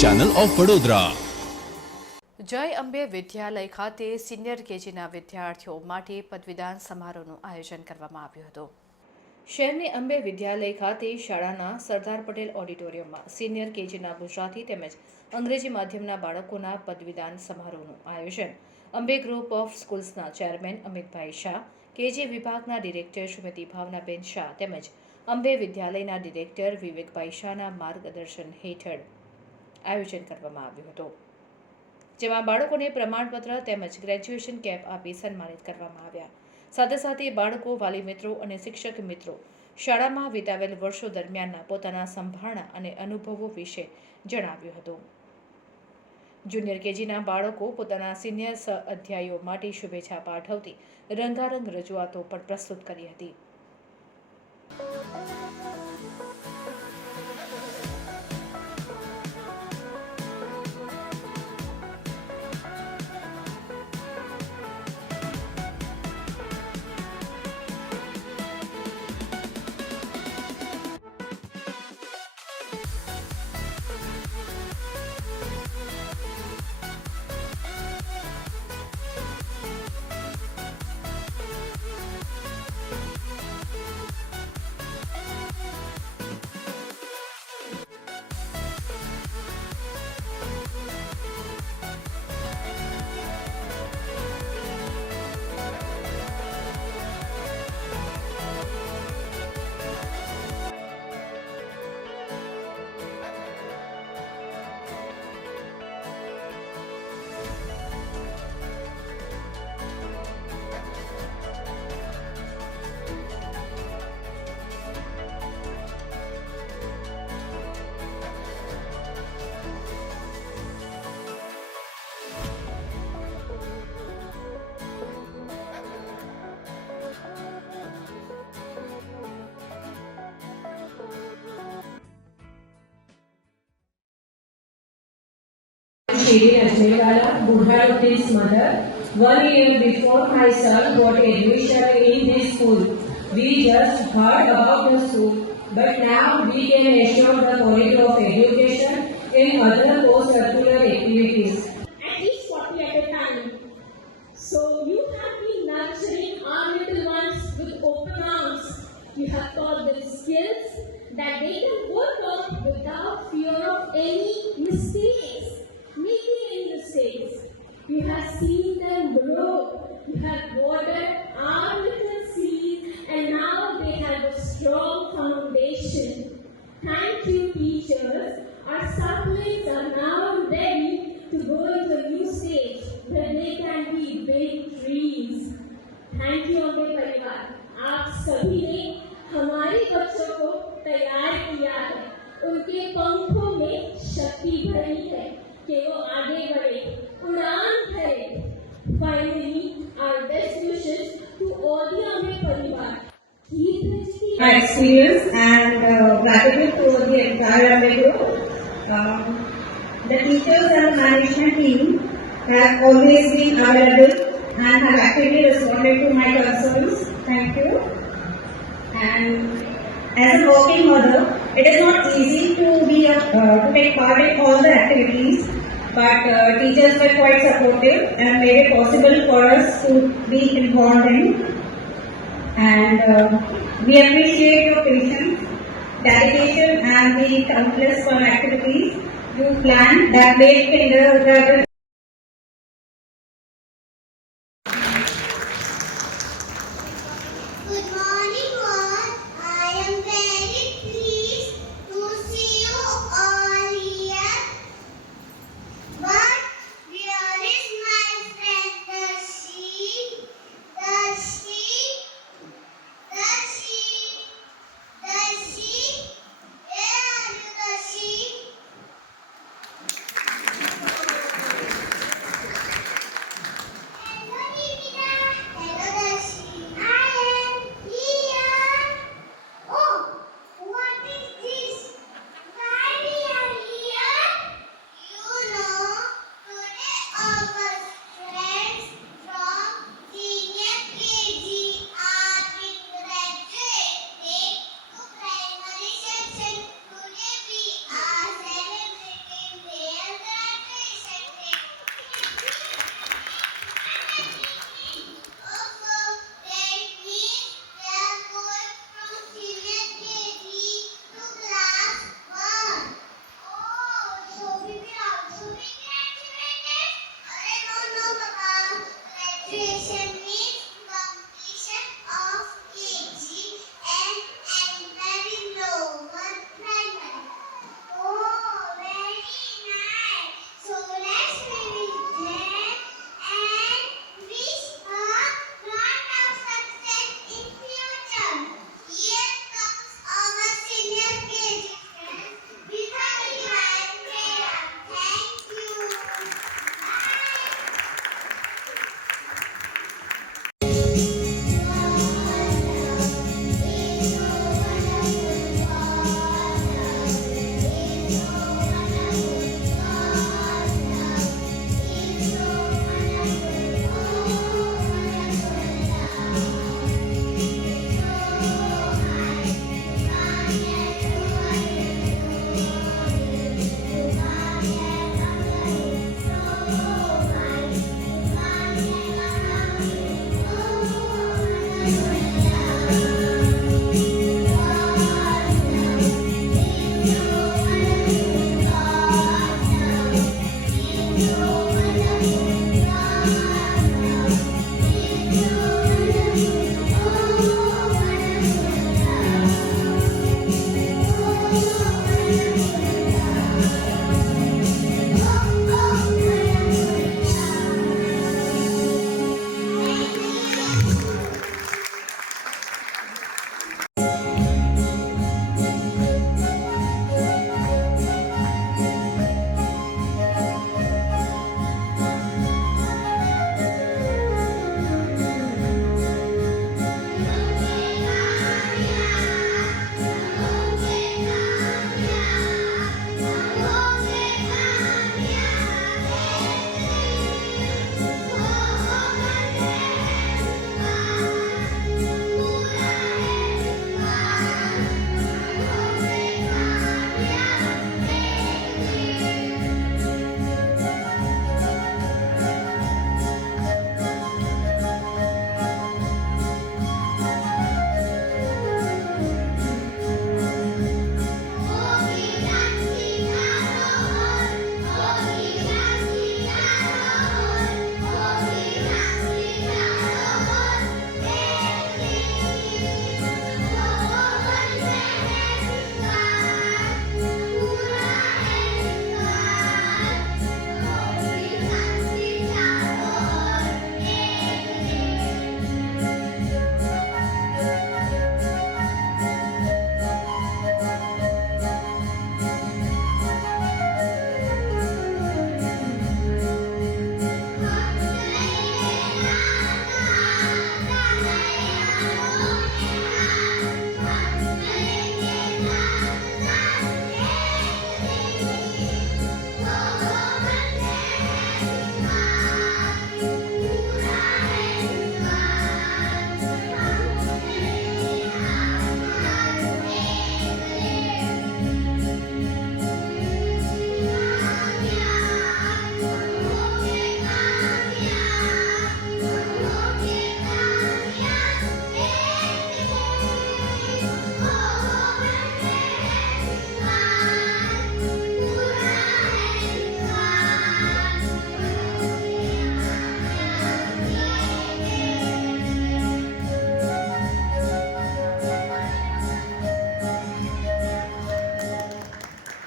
Channel of Vadodara જય અંબે વિદ્યાલય ખાતે senior કેજીના વિદ્યાર્થીઓ માટે પદવીદાન સમારોહનું આયોજન કરવામાં આવ્યું હતું. શહેરની અંબે વિદ્યાલય ખાતે શાળાના સરદાર પટેલ ઓડિટોરિયમમાં સિનિયર કેજીના ગુજરાતી તેમજ અંગ્રેજી માધ્યમના બાળકોના પદવીદાન સમારોહનું આયોજન. અંબે ગ્રુપ ઓફ સ્કૂલ્સના ચેરમેન અમિતભાઈ શાહ, કેજી વિભાગના ડિરેક્ટર શ્રીમતી ભાવનાબેન શાહ તેમજ અંબે વિદ્યાલયના ડિરેક્ટર વિવેકભાઈ શાહના માર્ગદર્શન હેઠળ આયોજન કરવામાં આવ્યું હતું. જેમાં બાળકોને પ્રમાણપત્ર તેમજ ગ્રેજ્યુએશન કેપ આપી સન્માનિત કરવામાં આવ્યા. સાથે સાથે બાળકો, વાલી મિત્રો અને શિક્ષક મિત્રો શાળામાં વિતાવેલ વર્ષો દરમિયાનના પોતાના સંભાળના અને અનુભવો વિશે જણાવ્યું હતું. જુનિયર કેજીના બાળકો પોતાના સિનિયર સહ અધ્યાયો માટે શુભેચ્છા પાઠવતી રંગારંગ રજૂઆતો પણ પ્રસ્તુત કરી હતી. Shri Ajmewala, Burhanuddin's mother. One year before my son got admission in this school, we just heard about the school, but now we can assure the quality experience and uh, gratitude to the entire group. Um, the teachers and management team have always been available and have actively responded to my concerns. Thank you. And as a working mother, it is not easy to be a, uh, to take part in all the activities. But uh, teachers were quite supportive and made it possible for us to be involved in and uh, we appreciate your patience, dedication, and the countless fun activities you planned that made kindergarten